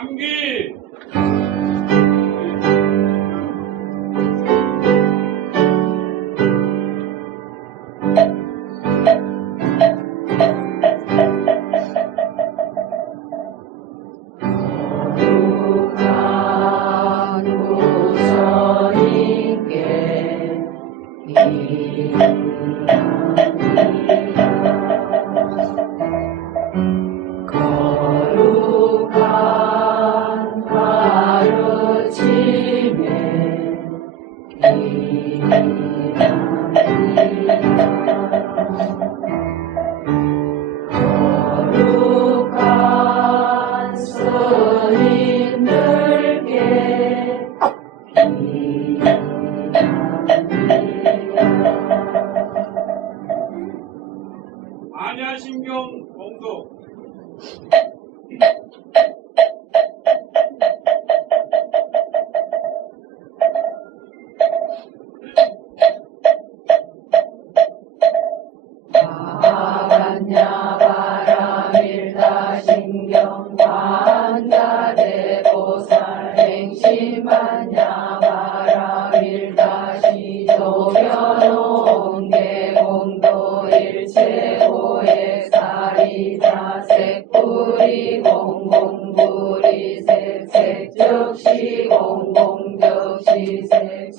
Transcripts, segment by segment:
감기 거룩한 가르침에 거룩한 스님들께 안야신경 공독 아간냐 바라밀다 신경 반자대 보살 행심반냐 바라밀다 시조변온 개공도 일체고의 사리자 색불이 공공불이 색색즉시 공공즉시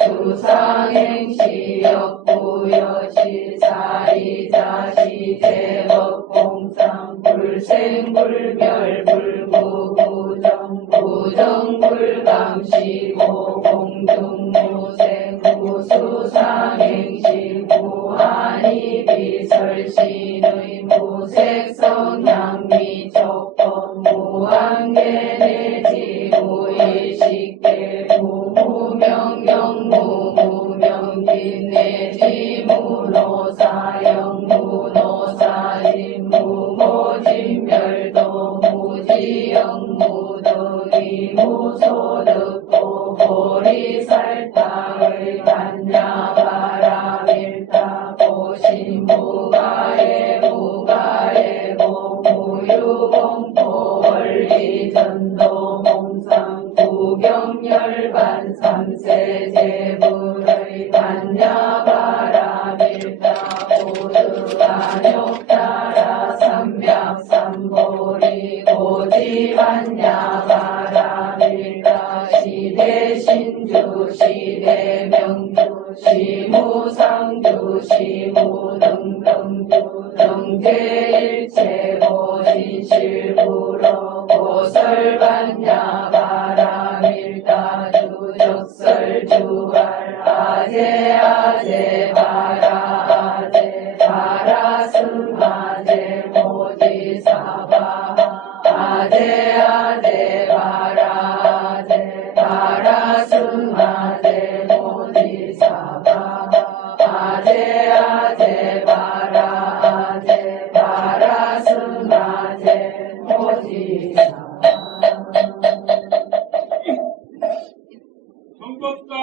색수상행시 역부여시 사리자 시제법공상 불생불멸 불구부정 부정불감시고 공중무생 무수상행시 무한히 비설신의 무색성향 미촉법 무한계내지 무의식계 무무명경 무무명진 내지 무노사영 무노사진 무모진멸도 무지영 무덕이 무소득고 보리살타의 반야바라밀타 보신무가에 무가에고 무유공포 원리전도 몽상 구경열반 삼세제불의 반야바라밀타 보드반욕따라 삼백삼보리 고지반야바라밀타 시대신주 시대명주 시무상주 시무등등주 등재일체보진실부러 고설반야바라밀타 주적설주알 아제아제 바라아제 바라승아제 모지사바 아제아제 바라아제 바라승아제 모지사바 아제아제 바라아제 바라승아제 모지사바 정법가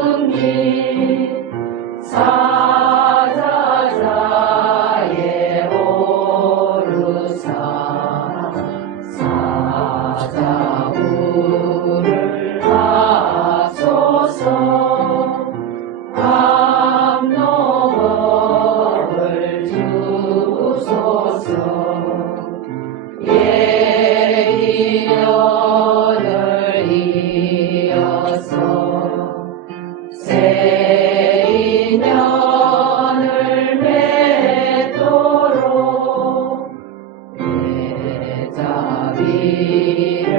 신서성이 사자자의 오르사 사자부를 하소서 암노법을 주소서 예인연을 이어서 새 인연을 맺도록 내 자비를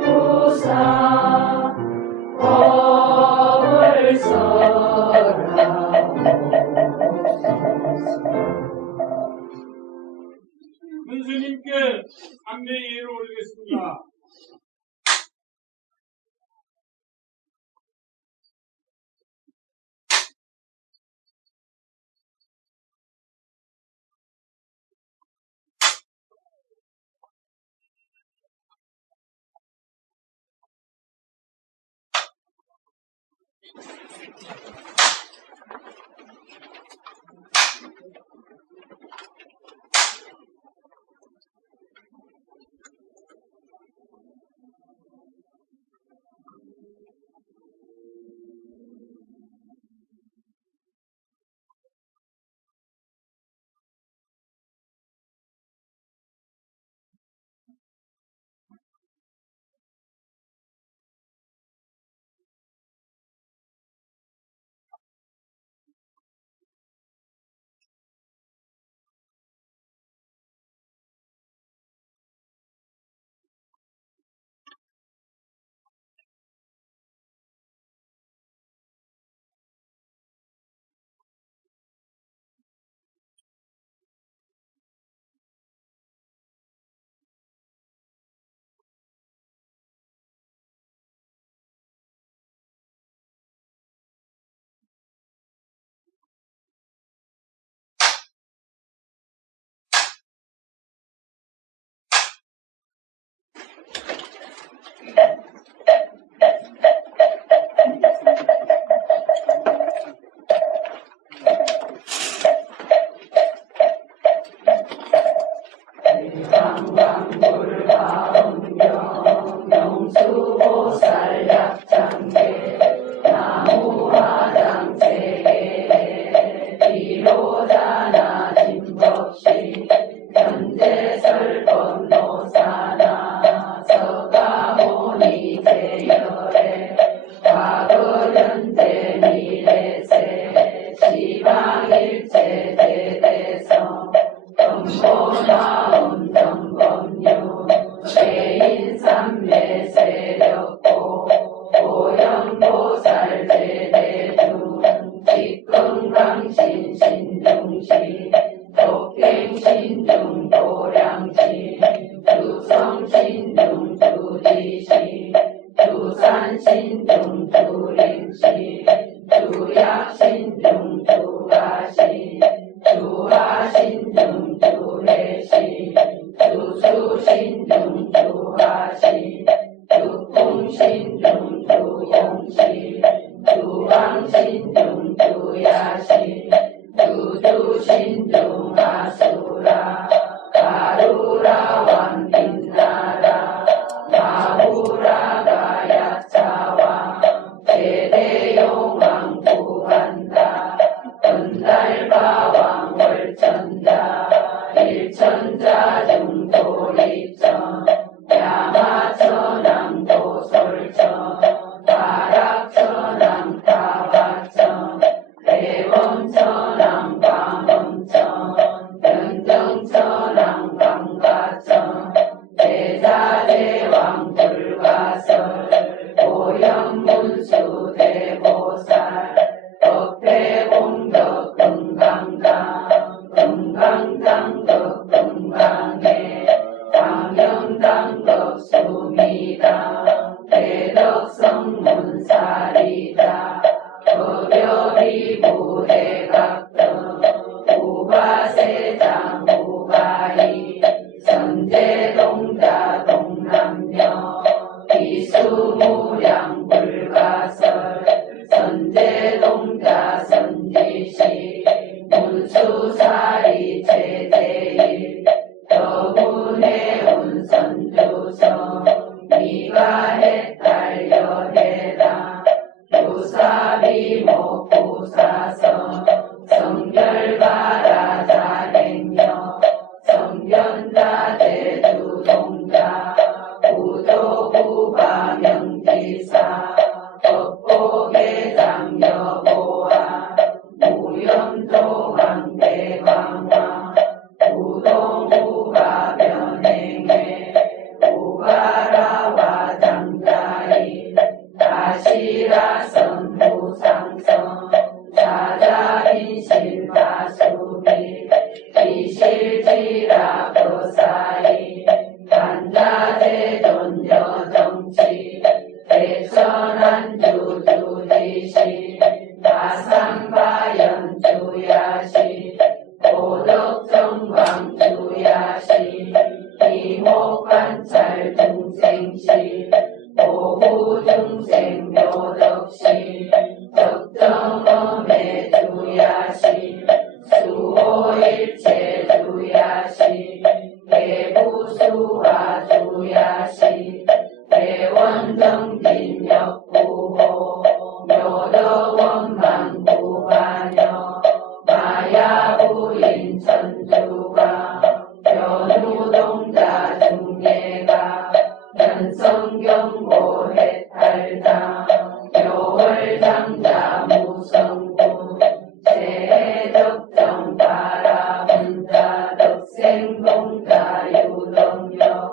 베푸사 법을 설하옵소서. 은수님께 안내 예를 올리겠습니다. 명수보살 약장계 나무화장세계 비로자나 진법시 현대설법 노사나 서가모니 제열에 과거 현대 미래세 시방일체 대대성 정보나온 정법류 개인삼매 세력고 고영보살 제대중 직근강신 신중시 독행신중 도량시 주성신중 주지시 주산신중 주림시 주약신중 주가시 주하신중 주해시 주수신중 주하시 주풍신중 주용시 주왕신중 주야시 주주신중 아수라 가루라 왕빛나라 마후라가 약자왕 제대용왕 구한다 은달바왕 월천자 일천자 중도리천 야마천왕 도솔천 다락천왕 다화천 대원천왕 광원천 변정천왕 광가천 대자대왕 불가설 오영문수 대보살 법대공덕 금강당 금강당덕 금강해 광명당덕 수미당 대덕성문사리다 거별이 부해각등 우바세장 우바이 선제동자 동남녀 이수무량 불가설 선제동자 선지시 문수사리 제대일 더문해운 선주성 네가 해달려 해라 유사비 목부사성 성결바라 자행녀 성견자 대주동자 우도구바 명지사 법보계장 여보아 무염도강 대광화 우동우가 변행해 우가라와 장자이 다시라 선부상성 자자인실 다수비 지실지라 거사이 간자대존 여정치 대선한 주주지시 다산바연 주야시 도덕정광 주야시 이목관찰 중생시 오후중생 묘덕시 주야시 대원정진역구호 묘덕원만 구하녀 마야부 인천주가 변우동자 중예가 연성경고 해탈당 묘월장자 무성군 제덕정 바라문자 덕생동자 유동여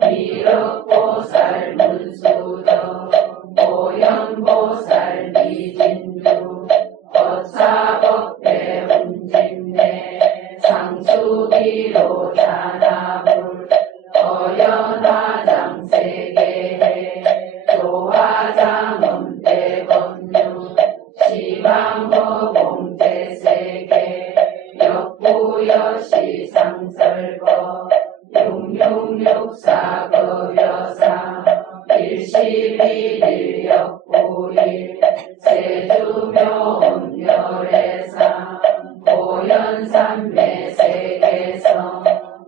미륵보살 문수덕 오연보살 미진주 거사법대 운진내 상수기로 자나불 어연화장 세계해 조화장음 대건류 시방허공대세계 역부여시 상설거 육육육사급여사 일십일일 역부일 세주묘음열애사 고연산매세계성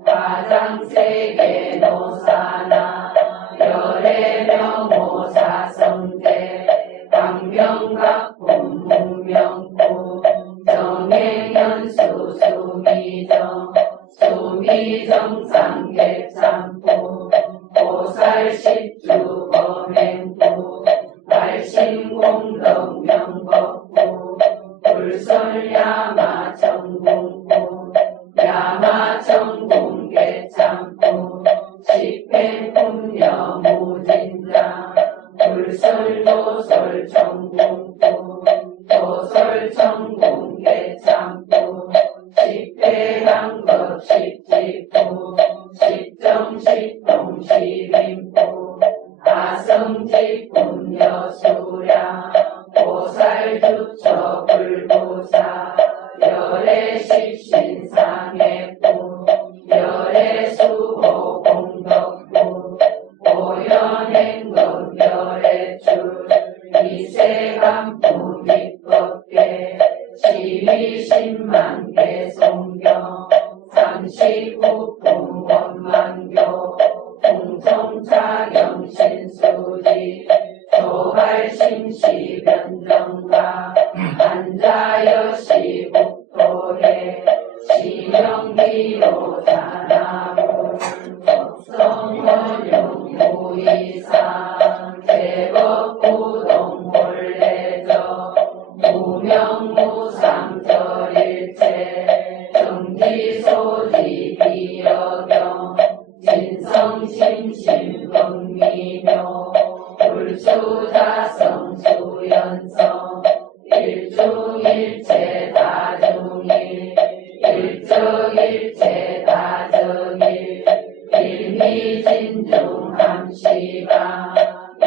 화장세계 노사나 열애명호사성대 광명각품 문명품 정행연수 수미정 수미정상객산품 보살십주 범행품 말신공덕명법품 불설야마정궁품 야마정궁계참품 식행품여무진장 불설도설정궁품 도설정궁계참품 식대양법식지품 식정식동시림품 아성지품 여수량 보살주처 불보사 열애십신상해품 열애수호 공덕품 오연행급 열애출 이세간품 입법계 시위신만계 송경 삼십구품 원만교 공성차경신수지 조발심시변정가 한자여시 국토해 시명기로 자나무 법성원용무이상 제법구동홀래저 무명무상절일체 정지소지비여경 진성심심금미묘 불수자성수연성 일중일체 다중일 일적일체 다적일 일미진중함시바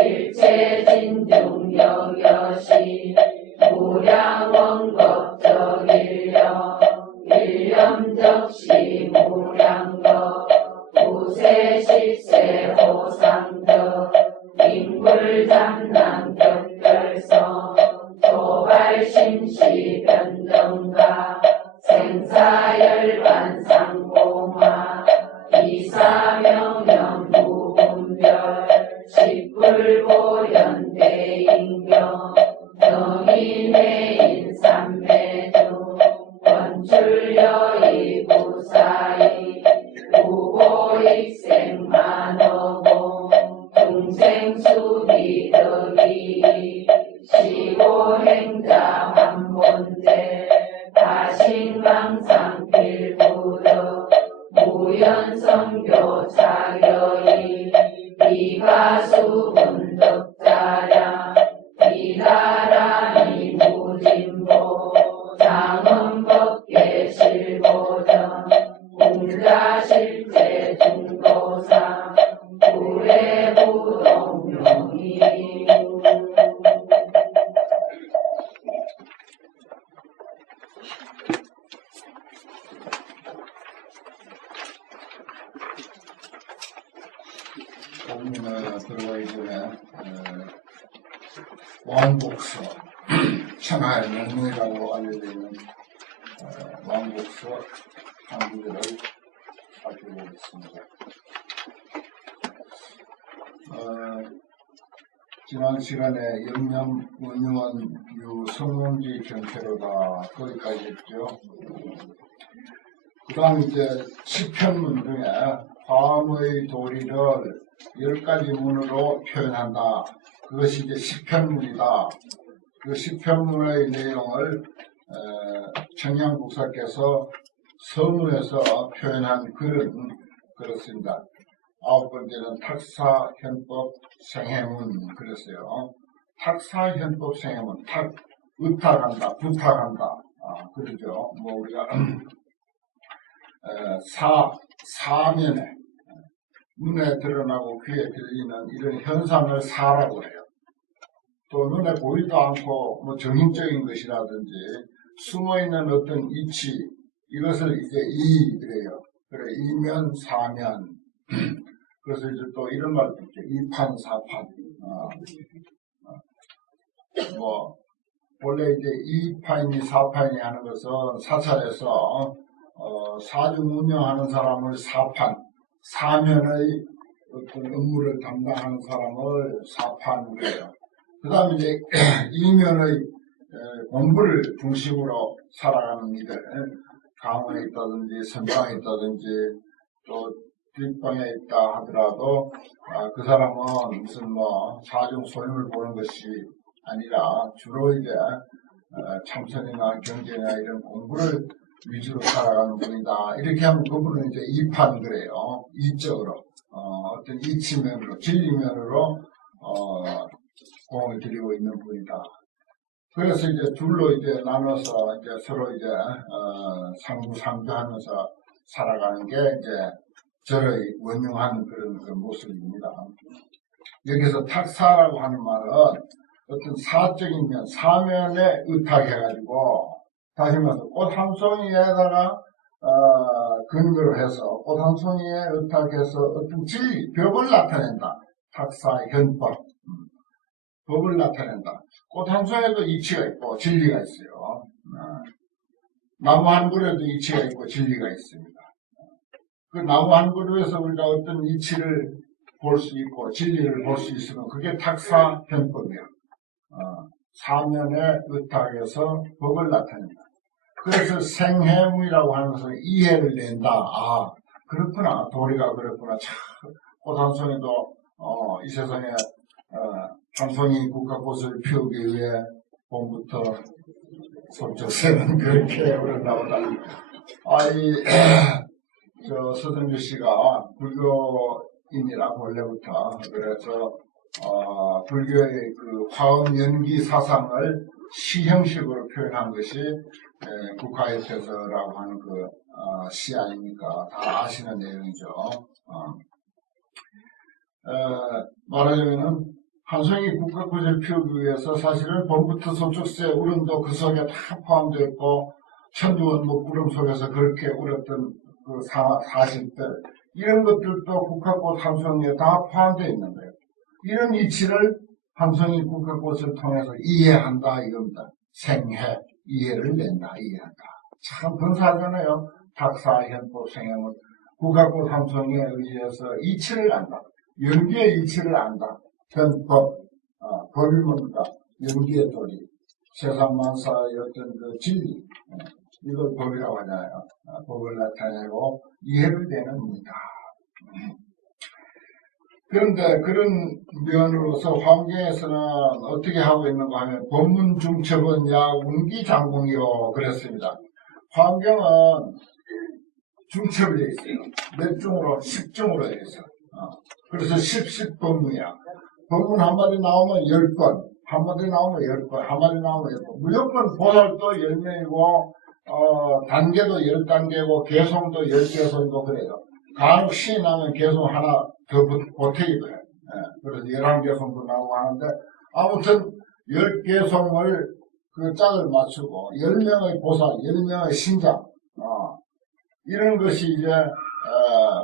일체진중여여시 무량원겁적일령 일념적시 무량겁 우세십세호상덕 인굴장난격결성 조발심시변정가 생사열반상공화 이사명령무분별 식불보련대인경 정인해인삼매주 원출여이부사이 우고익생만어공 중생수비덕이 시고행자 한문제 다신망상필부덕 무연성교 자격이 비가수분덕자량 비다라니 무진보 장음법계 실보정 공자실제 중도상 구례부동용이 들어가기 전에 왕복서 천하의 명문이라고 알려지는 왕복서 한 구절을 살펴보겠습니다. 지난 시간에 영남 원유원 유성문지 경태로다 거기까지 했죠. 그 다음 이제 시편문 중에 화음의 도리를 10가지 문으로 표현한다. 그것이 이제 시편문이다. 그 시편문의 내용을 청양 국사께서 서문에서 표현한 글은 그렇습니다. 9번째는 탁사현법 생해문 그랬어요. 탁사현법 생해문, 의탁한다, 부탁한다, 그러죠. 뭐 우리가 사면에 눈에 드러나고 귀에 들리는 이런 현상을 사라고 해요. 또 눈에 보이도 않고 뭐 정인적인 것이라든지 숨어있는 어떤 이치, 이것을 이제 그래요. 그래, 이면, 사면. 그래서 이제 또 이런 말도 있죠. 이판, 사판. 뭐, 원래 이제 이판이 사판이 하는 것은 사찰에서, 사중 운영하는 사람을 사판, 사면의 어떤 업무를 담당하는 사람을 사판으로 해요. 그 다음에 이제 이면의 공부를 중심으로 살아가는 이들, 강원에 있다든지 선방에 있다든지 또 뒷방에 있다 하더라도 그 사람은 무슨 뭐 사중 소임을 보는 것이 아니라 주로 이제 참선이나 경제나 이런 공부를 위주로 살아가는 분이다. 이렇게 하면 그분은 이제 이판 그래요. 이적으로 어떤 이치면으로 진리면으로 공을 들이고 있는 분이다. 그래서 이제 둘로 이제 나눠서 이제 서로 이제 상부상조하면서 살아가는 게 이제 절의 원흉한 그런 모습입니다. 여기서 탁사라고 하는 말은 어떤 사적인 면, 사면에 의탁해가지고 다시 말해서 꽃 한 송이에다가 근거를 해서 꽃 한 송이에 의탁해서 어떤 진리, 벽을 나타낸다. 탁사의 현법, 법을 나타낸다. 꽃 한 송이에도 이치가 있고 진리가 있어요. 나무 한 그루에도 이치가 있고 진리가 있습니다. 그 나무 한 그루에서 우리가 어떤 이치를 볼 수 있고 진리를 볼 수 있으면 그게 탁사 현법이야. 사면에 의탁해서 법을 나타낸다. 그래서 생해무이라고 하는 것은 이해를 낸다. 그렇구나. 도리가 그렇구나. 꽃 한 송이도 이 세상에 한 송이 국화꽃을 피우기 위해 봄부터 솔직새는 그렇게 오른다고 서정주 씨가 불교인이라 본래부터 그래서 불교의 그 화엄 연기 사상을 시 형식으로 표현한 것이 국화협회서라고 하는 그 시 아닙니까? 다 아시는 내용이죠. 말하자면은 한 송이 국화꽃을 피우기 위해서 사실은 봄부터 소축새 울음도 그 속에 다 포함되어 있고 천주원목 구름 속에서 그렇게 울었던 그 사실들 이런 것들도 국화꽃 한 송이에 다 포함되어 있는 거예요. 이런 이치를 한 송이 국화꽃을 통해서 이해한다 이겁니다. 생해 이해를 낸다 이해한다. 참 근사하잖아요. 탁사현법 생해는 국화꽃 한 송이에 의해서 이치를 안다. 연기의 이치를 안다. 현법, 법이 뭡니까? 연기의 도리, 세상 만사의 어떤 그 진리, 이걸 법이라고 하잖아요. 법을 나타내고 이해를 내는 문이다. 그런데 그런 면으로서 환경에서는 어떻게 하고 있는가 하면 법문 중첩은 야 운기장공이요 그랬습니다. 환경은 중첩이 되어 있어요. 몇 중으로? 10중으로 되어 있어요. 그래서 10법문이야. 법문 한마디 나오면 10번, 한마디 나오면 10번, 한마디 나오면 10번. 무조건 보살도 10명이고, 단계도 10단계고, 개송도 10개송이고 그래요. 간혹 시 나면 개송 하나 더 보태기도 해. 그래서 11개송도 나오고 하는데, 아무튼 10개송을 그 짝을 맞추고, 10명의 보살, 10명의 신장, 이런 것이 이제,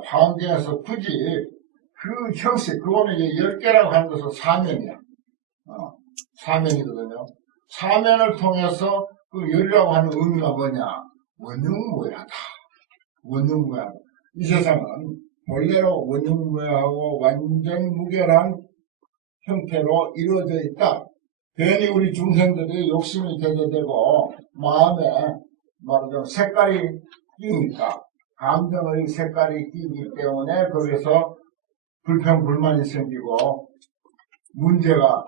화엄경에서 굳이 그 형식, 그거는 이제 10개라고 하는 것은 사면이야. 사면이거든요. 사면을 통해서 그 열이라고 하는 의미가 뭐냐? 원흉무효하다. 원흉무효하다. 이 세상은 본래로 원흉무효하고 완전 무결한 형태로 이루어져 있다. 괜히 우리 중생들이 욕심이 대대되고 마음에 말하자면 색깔이 끼니까 감정의 색깔이 끼기 때문에 거기서 불평 불만이 생기고 문제가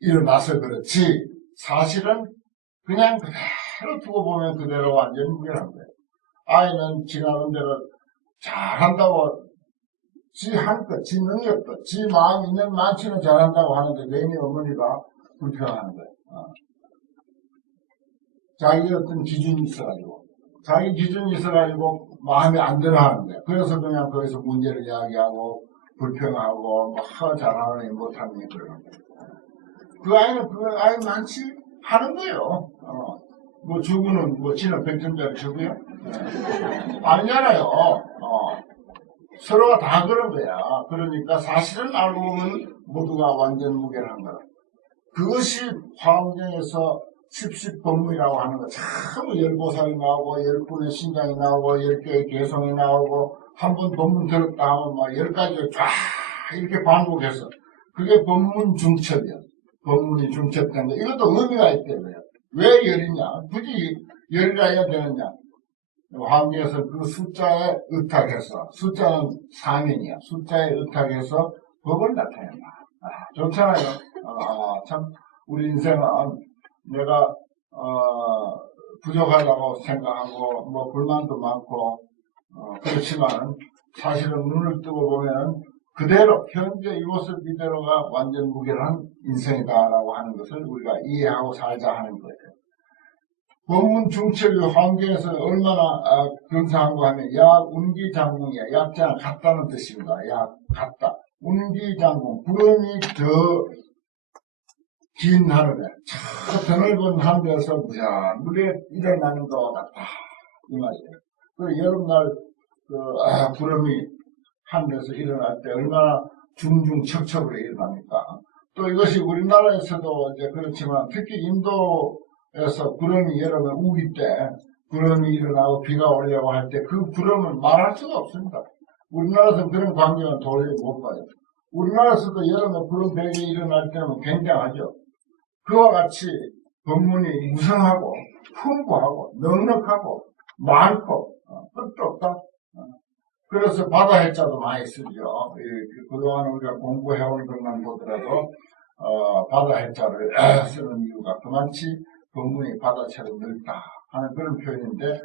일어나서 그렇지 사실은 그냥 그대로 두고 보면 그대로 완전히 무결한 거예요. 아이는 지 나름대로 잘한다고 지 한 것, 지 능력도, 지 마음 있는 만치는 잘한다고 하는데 괜히 어머니가 불평하는 거예요. 자기 어떤 기준이 있어가지고 자기 기준이 있어가지고 마음에 안 들어 하는 거예요. 그래서 그냥 거기서 문제를 이야기하고 불평하고 뭐 잘하느니 못하느니 그러는 거예요. 그 아이는 그 아이 많지 하는 거예요. 뭐 주부는 뭐 지는 100점짜리 주부요? 아니잖아요. 서로가 다 그런 거야. 그러니까 사실은 알고 보면 모두가 완전 무결한 거야. 그것이 화엄경에서 칩십법문이라고 하는 거. 참 10보살이 나오고 10분의 신장이 나오고 10개의 개성이 나오고 한 번 법문 들었다 하면 막 10가지를 쫙 이렇게 반복해서 그게 법문 중첩이야. 법문이 중첩된 거. 이것도 의미가 있대요. 왜 열이냐? 굳이 열이라 해야 되느냐? 화엄경에서 그 숫자에 의탁해서 숫자는 상인이야. 숫자에 의탁해서 법을 나타낸다. 좋잖아요. 참 우리 인생은 내가 부족하다고 생각하고 뭐 불만도 많고 그렇지만 사실은 눈을 뜨고 보면 그대로 현재 이곳을 이대로가 완전 무결한 인생이다라고 하는 것을 우리가 이해하고 살자 하는 거예요. 법문 중첩이 화엄경에서 얼마나 근사한가 하면 약운기장궁이야. 약자는 같다는 뜻입니다. 약 같다. 운기장궁 구름이 더 긴 하늘에 저 드넓은 하늘에서 무지하게 일어나는 것 같다 이 말이에요. 그 여름날 구름이 하늘에서 일어날 때 얼마나 중중첩첩으로 일어납니까? 또 이것이 우리나라에서도 이제 그렇지만 특히 인도에서 구름이 여름에 우기 때 구름이 일어나고 비가 오려고 할 때 그 구름은 말할 수가 없습니다. 우리나라에서 그런 광경은 도저히 못 봐요. 우리나라에서도 여름에 구름 배기 일어날 때는 굉장하죠. 그와 같이 법문이 무성하고 풍부하고 넉넉하고 많고 끝도 없다. 그래서 바다 해자도 많이 쓰죠. 그동안 우리가 공부해온 것만 보더라도 바다 해자를 쓰는 이유가 그만치 법문이 바다처럼 넓다 하는 그런 표현인데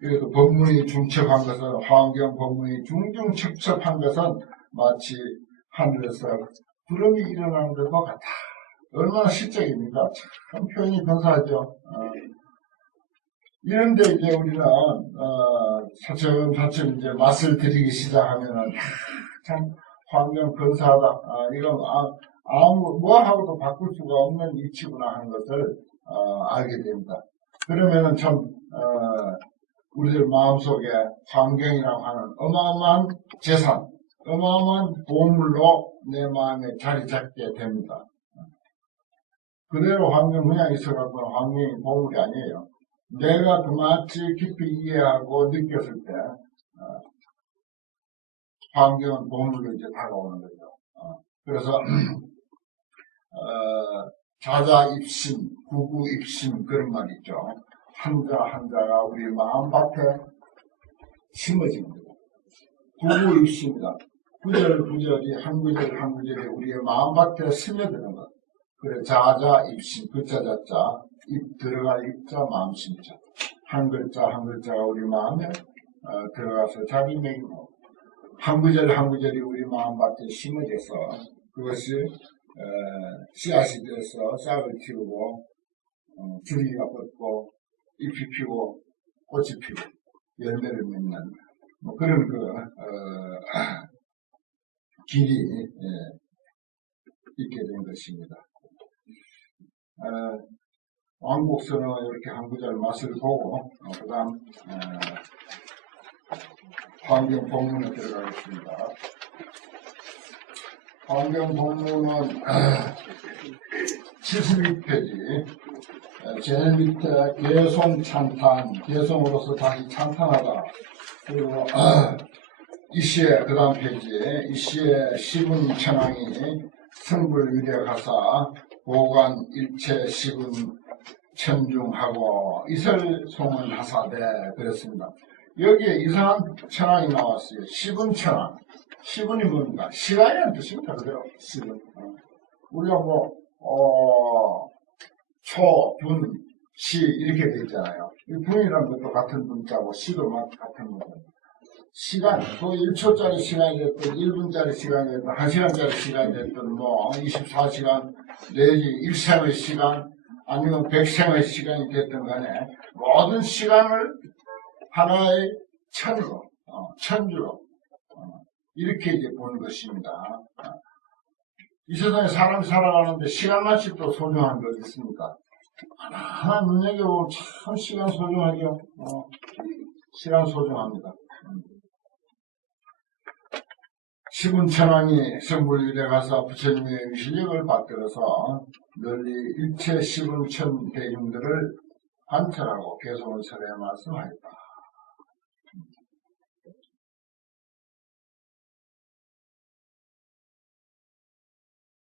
그래도 법문이 중첩한 것은 화엄경 법문이 중중첩첩한 것은 마치 하늘에서 구름이 일어나는 것과 같다. 얼마나 시적입니까? 참 표현이 근사하죠. 이런데 이제 우리는 차츰차츰 이제 맛을 들이기 시작하면은 참 화엄경 근사하다. 이건 아무 뭐하고도 바꿀 수가 없는 이치구나 하는 것을 알게 됩니다. 그러면은 참 우리들 마음속에 화엄경이라고 하는 어마어마한 재산, 어마어마한 보물로 내 마음에 자리 잡게 됩니다. 그대로 화엄경 그냥 있어갖고는 화엄경이 보물이 아니에요. 내가 그마치 깊이 이해하고 느꼈을 때 화엄경은 보물로 이제 다가오는 거죠. 그래서 자자입심, 구구입심 그런 말 있죠. 한자 한자가 우리 마음밭에 심어지는 거죠. 구구입심이다. 구절구절이 한 구절 한 구절이 우리의 마음밭에 스며드는 것. 그래 자자입심, 글자자자, 입 들어갈 입자 마음심자. 한 글자 한 글자가 우리 마음에 들어가서 자리매기고 한 구절 한 구절이 우리 마음밭에 심어져서 그것이 씨앗이 돼서 싹을 틔우고 줄기가 뻗고 잎이 피고 꽃이 피고 열매를 맺는 뭐 그런 길이 있게 된 것입니다. 왕복선은 이렇게 한 구절 맛을 보고 그 다음 화엄경 본문에 들어가겠습니다. 화엄경 본문은 72페이지 제일 밑에 개송 찬탄, 개송으로서 다시 찬탄하다. 그리고 이 시에 그 다음 페이지에 이 시에 시분 천왕이 성불위대 가사 보관 일체 시분 천중하고 이설 송은하사대 그랬습니다. 여기에 이상한 천왕이 나왔어요. 시분 천왕. 시분이 뭡니까? 시간이라는 뜻입니다. 그대로 시분. 우리가 초, 분, 시 이렇게 돼 있잖아요. 이 분이라는 것도 같은 문자고 시도 같은 문자. 시간, 그 1초짜리 시간이 됐든 1분짜리 시간이 됐든 1시간짜리 시간이 됐든 24시간 내지 일생의 시간 아니면 백생의 시간이 됐든 간에 모든 시간을 하나의 천으로, 천주로 이렇게 이제 보는 것입니다. 이 세상에 사람이 살아가는데 시간만치 또 소중한 거 있습니까? 하나하나 눈여겨보면 참 시간 소중하죠. 시간 소중합니다. 시분천왕이 성불위대 가서 부처님의 위실력을 받들어서 널리 일체 시분천 대중들을 관찰하고 개송을 설해 말씀하였다.